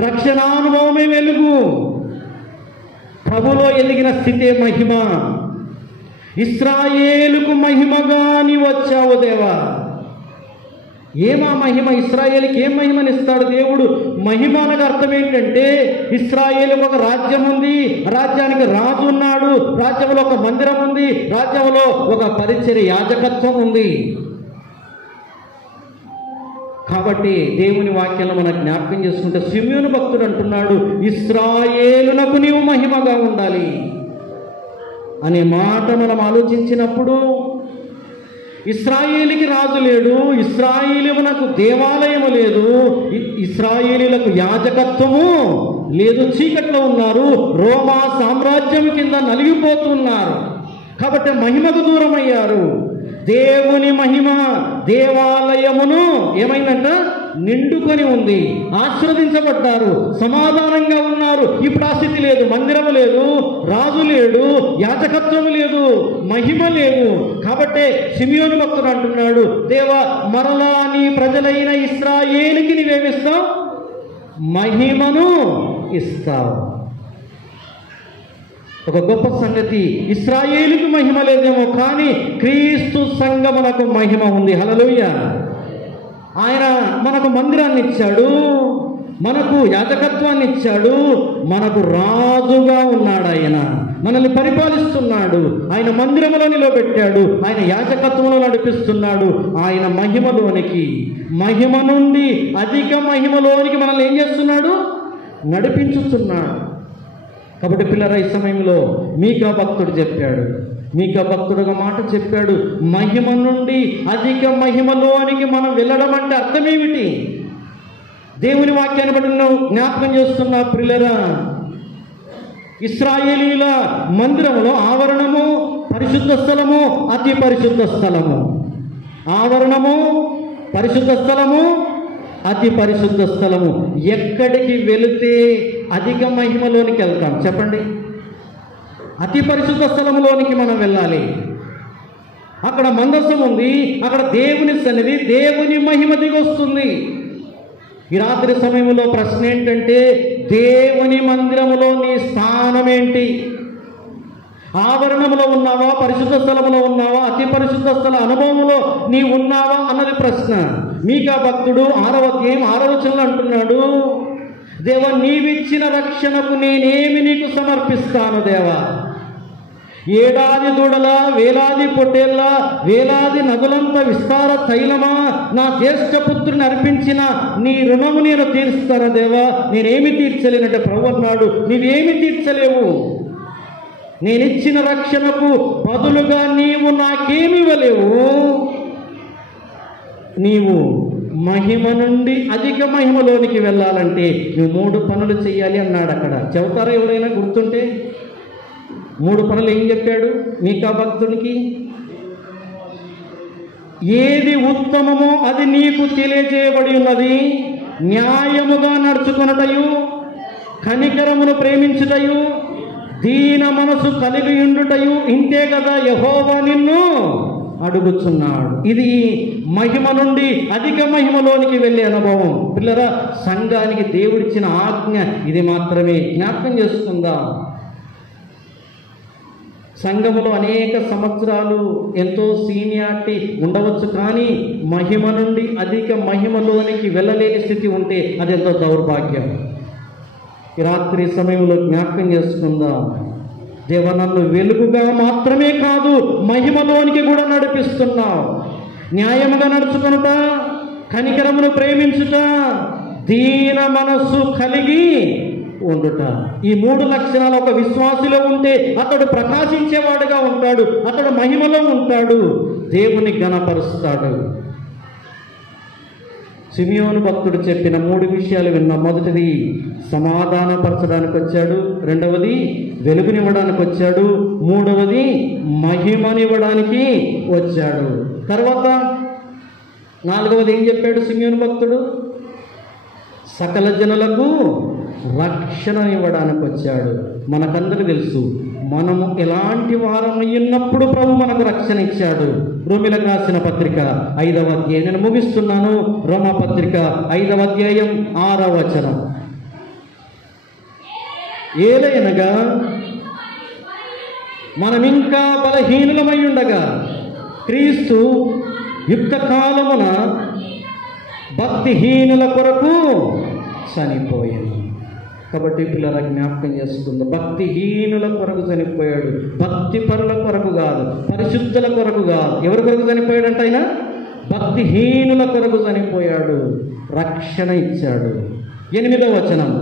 రక్షణానుభవమే వెలుగు, ప్రభులో ఎదిగిన స్థితే మహిమ. ఇశ్రాయేలుకు మహిమగా నీవు వచ్చావు దేవా. ఏమా మహిమ? ఇశ్రాయేలుకి ఏం మహిమనిస్తాడు దేవుడు? మహిమ అనగా అర్థం ఏంటంటే, ఇశ్రాయేలుకు ఒక రాజ్యం ఉంది, రాజ్యానికి రాజు ఉన్నాడు, రాజ్యంలో ఒక మందిరం ఉంది, రాజ్యంలో ఒక పరిచర్య యాజకత్వం ఉంది. కాబట్టి దేవుని వాక్యంలో మనం జ్ఞాపకం చేసుకుంటే సిమియోను భక్తుడు అంటున్నాడు, ఇశ్రాయేలునకు నీవు మహిమగా ఉండాలి అనే మాట మనం ఆలోచించినప్పుడు, ఇశ్రాయేలుకి రాజు లేడు, ఇశ్రాయేలునకు దేవాలయము లేదు, ఇశ్రాయేలులకు యాజకత్వము లేదు, చీకట్లో ఉన్నారు, రోమా సామ్రాజ్యం కింద నలిగిపోతున్నారు. కాబట్టి మహిమకు దూరం అయ్యారు. దేవుని మహిమ దేవాలయమును ఏమైందంట? నిండుకొని ఉంది. ఆశీర్వదించబడ్డారు, సమాధానంగా ఉన్నారు. ఇప్పుడు ఆ స్థితి లేదు. మందిరము లేదు, రాజు లేడు, యాజకత్వం లేదు, మహిమ లేదు. కాబట్టే సిమియోను భక్తుడు అంటున్నాడు, దేవా మరలా నీ ప్రజలైన ఇశ్రాయేలుకి నీవేమిస్తావు? మహిమను ఇస్తావు. ఒక గొప్ప సంగతి, ఇశ్రాయేలుకు మహిమ లేదేమో కానీ క్రీస్తు సంఘమునకు మహిమ ఉంది. హల్లెలూయా. ఆయన మనకు మందిరాన్ని ఇచ్చాడు, మనకు యాజకత్వాన్ని ఇచ్చాడు, మనకు రాజుగా ఉన్నాడు. ఆయన మనల్ని పరిపాలిస్తున్నాడు, ఆయన మందిరములో నిలబెట్టాడు, ఆయన యాజకత్వంలో నడిపిస్తున్నాడు. ఆయన మహిమలోనికి, మహిమ నుండి అధిక మహిమలోనికి మనల్ని ఏం చేస్తున్నాడు? నడిపించుతున్నాడు. కాబట్టి పిల్లరా, ఈ సమయంలో మీకా భక్తుడు చెప్పాడు, మీకా భక్తుడుగా మాట చెప్పాడు, మహిమ నుండి అధిక మహిమలోనికి మనం వెళ్ళడం అంటే అర్థమేమిటి? దేవుని వాక్యాన్ని బట్టి జ్ఞాపకం చేస్తున్నా పిల్లరా. ఇశ్రాయేలీల మందిరములో ఆవరణము, పరిశుద్ధ స్థలము, అతి పరిశుద్ధ స్థలము. ఆవరణము, పరిశుద్ధ స్థలము, అతి పరిశుద్ధ స్థలము. ఎక్కడికి వెళితే అధిక మహిమలోనికి వెళ్తాం చెప్పండి? అతి పరిశుద్ధ స్థలములోనికి మనం వెళ్ళాలి. అక్కడ మందసం ఉంది, అక్కడ దేవుని సన్నిధి, దేవుని మహిమ దిగొస్తుంది. ఈ రాత్రి సమయంలో ప్రశ్న ఏంటంటే, దేవుని మందిరములో నీ స్థానం ఏంటి? ఆవరణములో ఉన్నావా? పరిశుద్ధ స్థలములో ఉన్నావా? అతి పరిశుద్ధ స్థల అనుభవంలో నీ ఉన్నావా అన్నది ప్రశ్న. మీకా భక్తుడు 6వ అధ్యాయం 6వ వచనంలో అంటున్నాడు, దేవా నీవిచ్చిన రక్షణకు నేనేమి నీకు సమర్పిస్తాను దేవా. ఏడాది దూడల, వేలాది పొట్టేళ్ళ, వేలాది నదులంత విస్తార తైలమా, నా జ్యేష్ఠ పుత్రుని అర్పించిన నీ రుణము నేను తీరుస్తాను దేవా. నేనేమి తీర్చలేనంటే ప్రభు అన్నాడు, నీవేమి తీర్చలేవు. నేనిచ్చిన రక్షణకు బదులుగా నీవు నాకేమి ఇవ్వలేవు. నీవు మహిమ నుండి అధిక మహిమలోనికి వెళ్ళాలంటే నువ్వు 3 పనులు చేయాలి అన్నాడు. అక్కడ చెబుతారా ఎవరైనా గుర్తుంటే? 3 పనులు ఏం చెప్పాడు మీకా భక్తునికి? ఏది ఉత్తమమో అది నీకు తెలియజేయబడి ఉన్నది, న్యాయముగా నడుచుకొనుటయు, కనికరమును ప్రేమించుటయు, దీన మనసు కలిగి ఉండుటయు, ఇంతే కదా యెహోవా నిన్ను అడుగుచున్నాడు. ఇది మహిమ నుండి అధిక మహిమలోనికి వెళ్ళే అనుభవం. పిల్లరా, సంఘానికి దేవుడిచ్చిన ఆజ్ఞ ఇది మాత్రమే. జ్ఞాపకం చేసుకుందాం. సంఘములో అనేక సంవత్సరాలు ఎంతో సీనియారిటీ ఉండవచ్చు, కానీ మహిమ నుండి అధిక మహిమలోనికి వెళ్ళలేని స్థితి ఉంటే అది ఎంతో దౌర్భాగ్యం. ఈ రాత్రి సమయంలో జ్ఞాపకం చేసుకుందాం. దేవ నన్ను వెలుగుగా మాత్రమే కాదు మహిమలోనికి కూడా నడిపిస్తున్నావు. న్యాయముగా నడుచుకొనుట, కనికరమును ప్రేమించుట, దీన మనస్సు కలిగి ఉండుట. ఈ 3 లక్షణాలు ఒక విశ్వాసిలో ఉంటే అతడు ప్రకాశించేవాడుగా ఉంటాడు, అతడు మహిమలో ఉంటాడు, దేవుని ఘనపరుస్తాడు. సిమియోను భక్తుడు చెప్పిన 3 విషయాలు విన్నాం. మొదటిది సమాధానపరచడానికి వచ్చాడు, రెండవది వెలుగునివ్వడానికి వచ్చాడు, మూడవది మహిమనివ్వడానికి వచ్చాడు. తర్వాత 4వది ఏం చెప్పాడు సిమియోను భక్తుడు? సకల జనులకు రక్షణ ఇవ్వడానికి వచ్చాడు. మనకందరూ తెలుసు మనము ఎలాంటి వారమై ఉన్నప్పుడు ప్రభు మనకు రక్షణ ఇచ్చాడు. రోమీలకు రాసిన పత్రిక 5వ అధ్యాయం, నేను ముగిస్తున్నాను. రోమా పత్రిక 5వ అధ్యాయం 6వ వచనం. ఏలయనగా మనమింకా బలహీనులమై ఉండగా క్రీస్తు యుక్త కాలమున భక్తిహీనుల కొరకు చనిపోయాడు. కాబట్టి పిల్లల జ్ఞాపకం చేసుకుందాం, భక్తిహీనుల కొరకు చనిపోయాడు. భక్తి పరుల కొరకు కాదు, పరిశుద్ధుల కొరకు కాదు. ఎవరి కొరకు చనిపోయాడంట ఆయన? భక్తిహీనుల కొరకు చనిపోయాడు, రక్షణ ఇచ్చాడు. 8వ వచనం,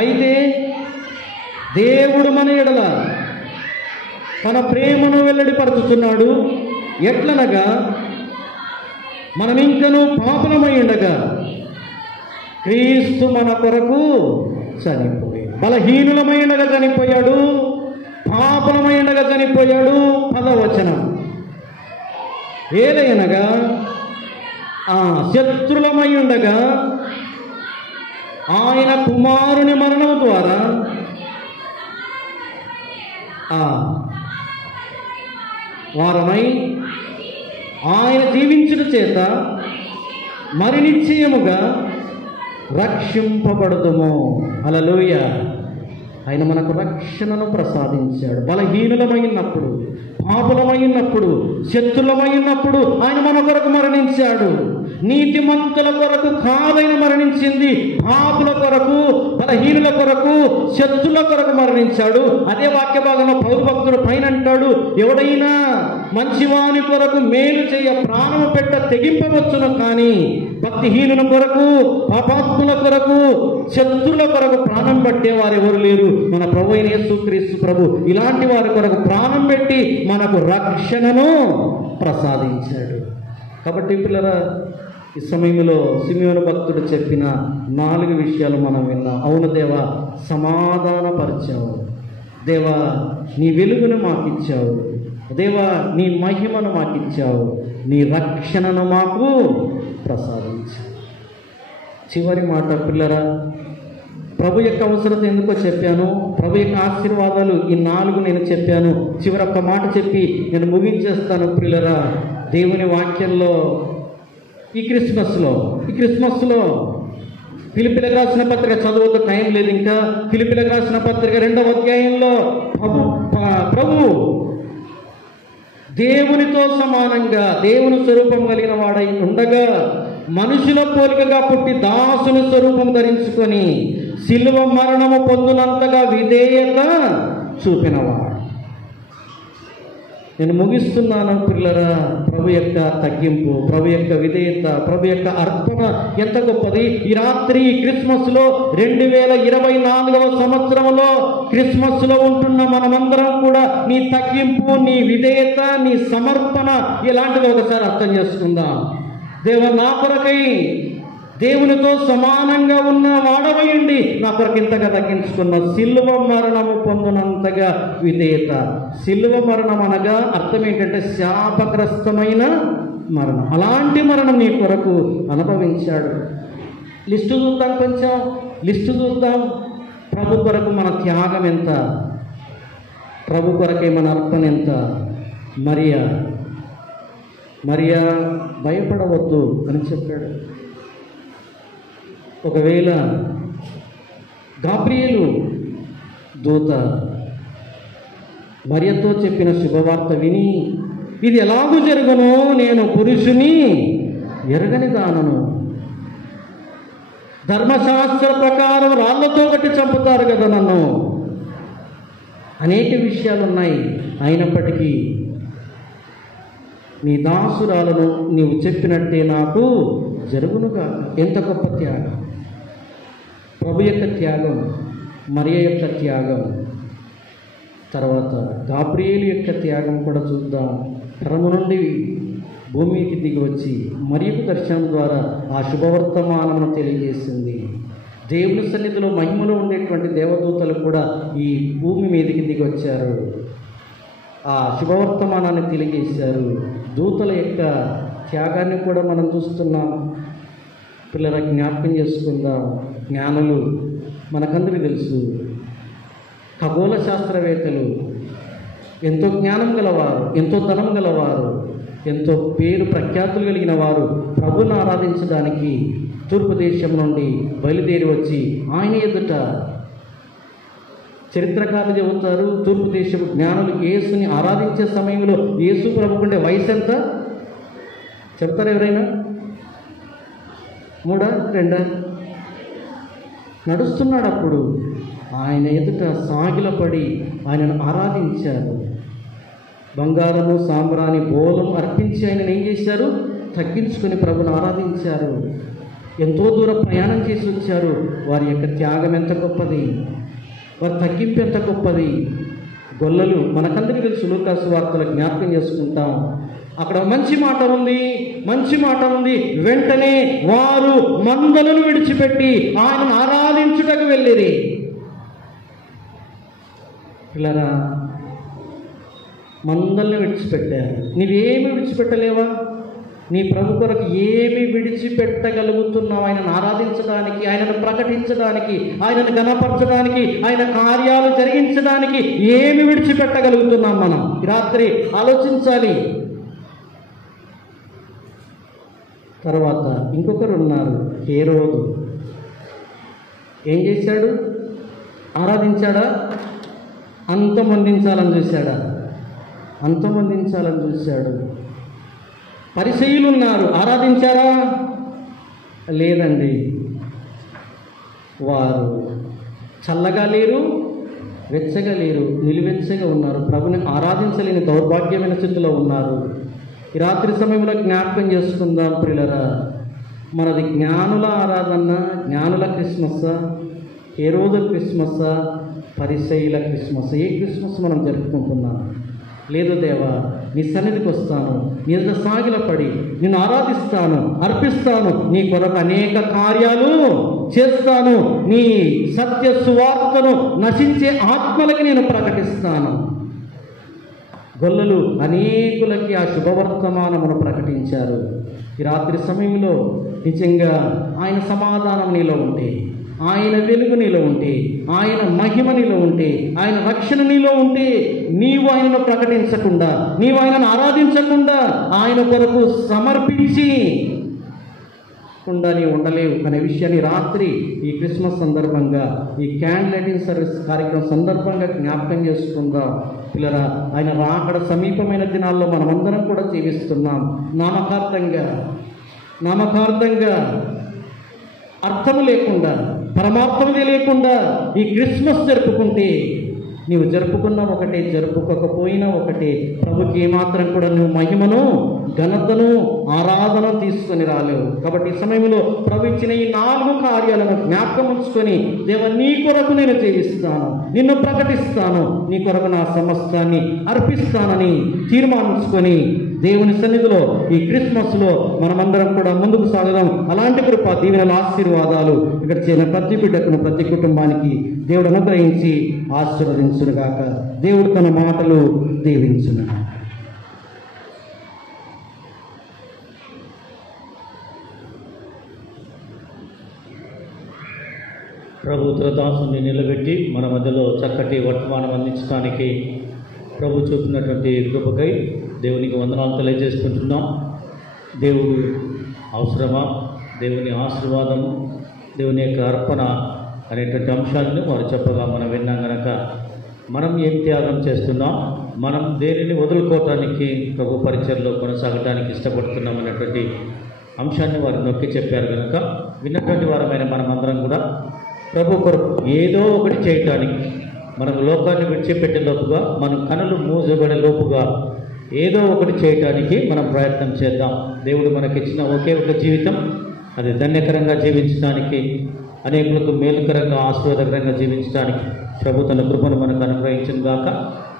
అయితే దేవుడు మన ఎడల తన ప్రేమను వెల్లడిపరుచుతున్నాడు. ఎట్లనగా మనమింకను పాపలమై ఉండగా క్రీస్తు మన కొరకు చనిపోయాడు. బలహీనులమై ఉండగా చనిపోయాడు, పాపలమై ఉండగా చనిపోయాడు. 10వ వచనం, ఏలయనగా శత్రులమై ఉండగా ఆయన కుమారుని మరణం ద్వారా వారమై ఆయన జీవించుట చేత మరి నిశ్చయముగా రక్షింపబడుదుము. హల్లెలూయా. ఆయన మనకు రక్షణను ప్రసాదించాడు. బలహీనులమైనప్పుడు, పాపులమైనప్పుడు, శత్రులమైనప్పుడు ఆయన మన కొరకు మరణించాడు. నీతిమంతుల కొరకు కాదైన మరణించింది, పాపుల కొరకు, బలహీనుల కొరకు, శత్రుల కొరకు మరణించాడు. అదే వాక్య భాగంలో పౌలు భక్తుడు పైన అంటాడు, ఎవడైనా మంచివాని కొరకు మేలు చేయ ప్రాణము పెట్ట తెగింపవచ్చును, కానీ భక్తిహీనుల కొరకు, పాపాత్ముల కొరకు, శత్రుల కొరకు ప్రాణం పెట్టేవారు ఎవరు లేరు. మన ప్రభు అయిన యేసుక్రీస్తు ప్రభు ఇలాంటి వారి కొరకు ప్రాణం పెట్టి మనకు రక్షణను ప్రసాదించాడు. కాబట్టి పిల్లల, ఈ సమయంలో సిమియోను భక్తుడు చెప్పిన 4 విషయాలు మనం విన్నాం. అవును దేవా, సమాధానపరిచావు. దేవా, నీ వెలుగును మాకిచ్చావు. దేవా, నీ మహిమను మాకిచ్చావు. నీ రక్షణను మాకు ప్రసాదించావు. చివరి మాట పిల్లరా, ప్రభు యొక్క అవసరత ఎందుకో చెప్పాను, ప్రభు యొక్క ఆశీర్వాదాలు ఈ 4 నేను చెప్పాను. చివరి ఒక్క మాట చెప్పి నేను ముగించేస్తాను. పిల్లరా, దేవుని వాక్యంలో ఈ క్రిస్మస్లో ఫిలిప్పీలకు రాసిన పత్రిక చదవద్దు, టైం లేదు ఇంకా. ఫిలిప్పీలకు రాసిన పత్రిక 2వ అధ్యాయంలో ప్రభు దేవునితో సమానంగా దేవుని స్వరూపం కలిగిన వాడై ఉండగా మనుషుల పోలికగా పుట్టి దాసుని స్వరూపం ధరించుకొని శిలువ మరణము పొందునంతగా విధేయత చూపినవాడు. నేను ముగిస్తున్నాను పిల్లరా. ప్రభు యొక్క తగ్గింపు, ప్రభు యొక్క విధేయత, ప్రభు యొక్క అర్పణ ఎంత గొప్పది. ఈ రాత్రి క్రిస్మస్లో 2024వ సంవత్సరంలో క్రిస్మస్లో ఉంటున్న మనమందరం కూడా నీ తగ్గింపు, నీ విధేయత, నీ సమర్పణ ఎలాంటిదో ఒకసారి అర్థం చేసుకుందాం. దేవా, నా కొరకై దేవునితో సమానంగా ఉన్న వాడవయండి, నా కొరకు ఇంతగా తగ్గించుకున్న శిలువ మరణము పొందినంతగా విధేయత. శిలువ మరణం అనగా అర్థం ఏంటంటే శాపగ్రస్తమైన మరణం. అలాంటి మరణం నీ కొరకు అనుభవించాడు. లిస్టు చూద్దాం, కొంచెం లిస్టు చూద్దాం. ప్రభు కొరకు మన త్యాగం ఎంత, ప్రభు కొరకే మన అర్పణ ఎంత. మరియా భయపడవద్దు అని చెప్పాడు. ఒకవేళ గాబ్రియేలు దూత మరియతో చెప్పిన శుభవార్త విని, ఇది ఎలాగూ జరుగునో, నేను పురుషుని ఎరగని దానను, ధర్మశాస్త్ర ప్రకారం రాళ్లతో కట్టి చంపుతారు కదా నన్ను, అనేక విషయాలు ఉన్నాయి. అయినప్పటికీ నీ దాసురాలను నీవు చెప్పినట్టే నాకు జరుగునుగా. ఎంత గొప్ప త్యాగం! ప్రభు యొక్క త్యాగం, మరియ యొక్క త్యాగం, తర్వాత గాబ్రియేలు యొక్క త్యాగం కూడా చూద్దాం. పరము నుండి భూమికి దిగి వచ్చి మరియకు దర్శనం ద్వారా ఆ శుభవర్తమానమును తెలియజేసింది. దేవుని సన్నిధిలో మహిమలో ఉండేటువంటి దేవదూతలు కూడా ఈ భూమి మీదకి దిగి వచ్చారు, ఆ శుభవర్తమానాన్ని తెలియజేశారు. దూతల యొక్క త్యాగాన్ని కూడా మనం చూస్తున్నాం. పిల్లల జ్ఞాపకం చేసుకుందాం. జ్ఞానులు మనకందరికీ తెలుసు, ఖగోళ శాస్త్రవేత్తలు, ఎంతో జ్ఞానం గలవారు, ఎంతో ధనం గలవారు, ఎంతో పేరు ప్రఖ్యాతులు కలిగిన వారు ప్రభువును ఆరాధించడానికి తూర్పు దేశం నుండి బయలుదేరి వచ్చి ఆయన ఎదుట చరిత్రకారులు చెబుతారు, తూర్పు దేశపు జ్ఞానులు యేసుని ఆరాధించే సమయంలో యేసు ప్రభుకుండే వయసు ఎంత చెప్తారు ఎవరైనా? 3, 2 నడుస్తున్నాడు. అప్పుడు ఆయన ఎదుట సాగిలపడి ఆయనను ఆరాధించారు. బంగారము, సాంబ్రాణి, బోలం అర్పించి ఆయనను ఏం చేశారు? తగ్గించుకొని ప్రభుని ఆరాధించారు. ఎంతో దూరం ప్రయాణం చేసి వచ్చారు. వారి యొక్క త్యాగం ఎంత గొప్పది, వారి తగ్గింపు ఎంత గొప్పది. గొల్లలు మనకందరికీ తెలుసు, లూకాసు వార్తలు జ్ఞాపకం చేసుకుంటాం. అక్కడ మంచి మాట ఉంది, మంచి మాట ఉంది. వెంటనే వారు మందలను విడిచిపెట్టి ఆయనను ఆరాధించుటకు వెళ్ళిరి. పిల్లరా, మందలను విడిచిపెట్టారు. నీవేమి విడిచిపెట్టలేవా? నీ ప్రభు కొరకు ఏమి విడిచిపెట్టగలుగుతున్నావు? ఆయనను ఆరాధించడానికి, ఆయనను ప్రకటించడానికి, ఆయనను ఘనపరచడానికి, ఆయన కార్యాలు జరిగించడానికి ఏమి విడిచిపెట్టగలుగుతున్నాం మనం? రాత్రి ఆలోచించాలి. తర్వాత ఇంకొకరు ఉన్నారు, హేరోదు. ఏం చేశాడు? ఆరాధించాడా? అంతమొందించాలని చూశాడా? అంతమొందించాలని చూశాడు. పరిసయ్యులు ఉన్నారు, ఆరాధించారా? లేదండి. వారు చల్లగా లేరు, వెచ్చగా లేరు, నిలువెచ్చగా ఉన్నారు. ప్రభుని ఆరాధించలేని దౌర్భాగ్యమైన స్థితిలో ఉన్నారు. ఈ రాత్రి సమయంలో జ్ఞాపకం చేసుకుందాం ప్రియులరా. మనది జ్ఞానుల ఆరాధన, జ్ఞానుల క్రిస్మస్సా, హేరోదు క్రిస్మస్సా, పరిసయ్యుల క్రిస్మస్? ఏ క్రిస్మస్ మనం జరుపుకుంటున్నాం? లేదు దేవా, నీ సన్నిధికి వస్తాను, నీ ఎదుట సాగిలపడి నిన్ను ఆరాధిస్తాను, అర్పిస్తాను, నీ కొరకు అనేక కార్యాలు చేస్తాను, నీ సత్య సువార్తను నశించే ఆత్మలకి నేను ప్రకటిస్తాను. గొల్లలు అనేకులకి ఆ శుభవర్తమానమును ప్రకటించారు. ఈ రాత్రి సమయంలో నిజంగా ఆయన సమాధానం నీలో ఉంటే, ఆయన వెలుగు నీలో ఉంటే, ఆయన మహిమ నీలో ఉంటే, ఆయన రక్షణ నీలో ఉంటే, నీవు ఆయనను ప్రకటించకుండా, నీవు ఆయనను ఆరాధించకుండా, ఆయన కొరకు సమర్పించి నీవు ఉండలేవు అనే విషయాన్ని రాత్రి ఈ క్రిస్మస్ సందర్భంగా, ఈ క్యాండిల్ లైటింగ్ సర్వీస్ కార్యక్రమం సందర్భంగా జ్ఞాపకం చేసుకుందాం. పిల్లరా, ఆయన రాకడ సమీపమైన దినాల్లో మనమందరం కూడా జీవిస్తున్నాం. నామకార్థంగా అర్థము లేకుండా, పరమార్థము లేకుండా ఈ క్రిస్మస్ జరుపుకుంటే, నీవు జరుపుకున్నా ఒకటే, జరుపుకోకపోయినా ఒకటే. ప్రభుకి ఏమాత్రం కూడా నువ్వు మహిమను, ఘనతను, ఆరాధన తీసుకొని రాలేవు. కాబట్టి ఈ సమయంలో ప్రభు ఇచ్చిన ఈ 4 కార్యాలను జ్ఞాపకం ఉంచుకొని, దేవా నీ కొరకు నేను జీవిస్తాను, నిన్ను ప్రకటిస్తాను, నీ కొరకు నా సమస్తాన్ని అర్పిస్తానని తీర్మానించుకొని దేవుని సన్నిధిలో ఈ క్రిస్మస్లో మనమందరం కూడా ముందుకు సాగదాం. అలాంటి కృప, దీవెనల ఆశీర్వాదాలు ఇక్కడ చేరిన ప్రతి బిడ్డకును, ప్రతి కుటుంబానికి దేవుడు అనుగ్రహించి ఆశీర్వదించునుగాక. దేవుడు తన మాటలు దీవించును. ప్రభు దాసుని నిలబెట్టి మన మధ్యలో చక్కటి వర్తమానం అందించడానికి ప్రభు చూపినటువంటి కృపకై దేవునికి వందనాలు తెలియజేసుకుంటున్నాం. దేవుడు అవసరమా, దేవుని ఆశీర్వాదము, దేవుని యొక్క అర్పణ అనేటువంటి అంశాలను వారు చెప్పగా మనం విన్నాం కనుక, మనం ఏం త్యాగం చేస్తున్నాం, మనం దేనిని వదులుకోవటానికి ప్రభు పరిచయంలో కొనసాగటానికి ఇష్టపడుతున్నాం అనేటువంటి అంశాన్ని వారు నొక్కి చెప్పారు కనుక, విన్నటువంటి వారమైన మనమందరం కూడా ప్రభు కొరకు ఏదో ఒకటి చేయటానికి, మనం లోకాన్ని విడిచిపెట్టే లోపుగా, మనం కనులు మూజబడే లోపుగా ఏదో ఒకటి చేయటానికి మనం ప్రయత్నం చేద్దాం. దేవుడు మనకిచ్చిన ఒకే ఒక జీవితం, అది ధన్యకరంగా జీవించడానికి అనేకులకు మేలుకరంగా ఆశీర్వాదకరంగా జీవించడానికి ప్రభు తన కృపను మనకు అనుగ్రహించిన గాక.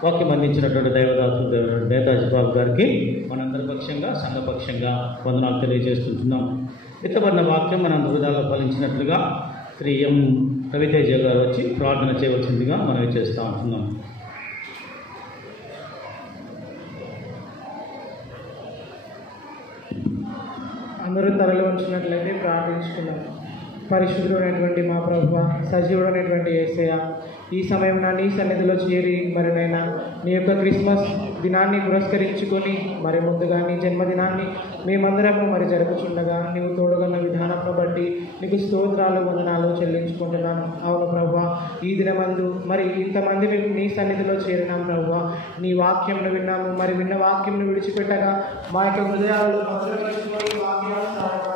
వాక్యం అందించినటువంటి దైవదాసుడు నేతాజీ బాబు గారికి మనందరి పక్షంగా సంఘపక్షంగా వందనాలు తెలియజేస్తుంటున్నాం. ఇతబడిన వాక్యం మన హృదయాల్లో ఫలించినట్లుగా శ్రీ ఎం రవితేజ గారు వచ్చి ప్రార్థన చేయవలసిందిగా మనవి చేస్తూ ఉంటున్నాం. అందరూ తరలి ఉంచినట్లయితే ప్రార్థించుకున్నాం. పరిశుద్ధుడైనటువంటి మా ప్రభువా, సజీవుడైనటువంటి యేసయ్య, ఈ సమయం నీ సన్నిధిలో చేరి మరి నైనా నీ యొక్క క్రిస్మస్ దినాన్ని పురస్కరించుకొని మరి ముందుగా నీ జన్మదినాన్ని మేమందరము మరి జరుపుచుండగా నీవు తోడుగన్న విధానం బట్టి నీకు స్తోత్రాలు వందనాలు చెల్లించుకుంటున్నాను. అవును ప్రభువా, ఈ దినమందు మరి ఇంతమంది నీ సన్నిధిలో చేరినాం ప్రభువా. నీ వాక్యంను విన్నాము, మరి విన్న వాక్యంను విడిచిపెట్టగా మా యొక్క హృదయాలను భద్రపరుచుకొని వాక్యానుసారం